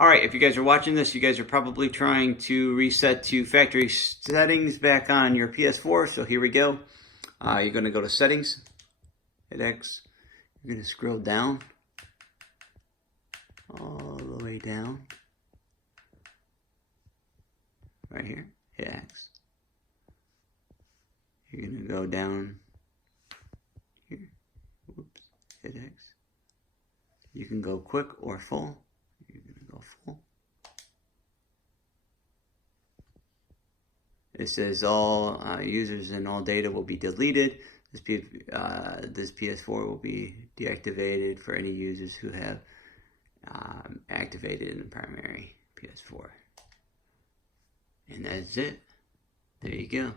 Alright, if you guys are watching this, you guys are probably trying to reset to factory settings back on your PS4, so here we go. You're going to go to Settings, hit X, you're going to scroll down, all the way down, right here, hit X. You're going to go down here, whoops, hit X. You can go quick or full. You're going to go full. It says all users and all data will be deleted. This PS4 will be deactivated for any users who have activated in the primary PS4. And that's it. There you go.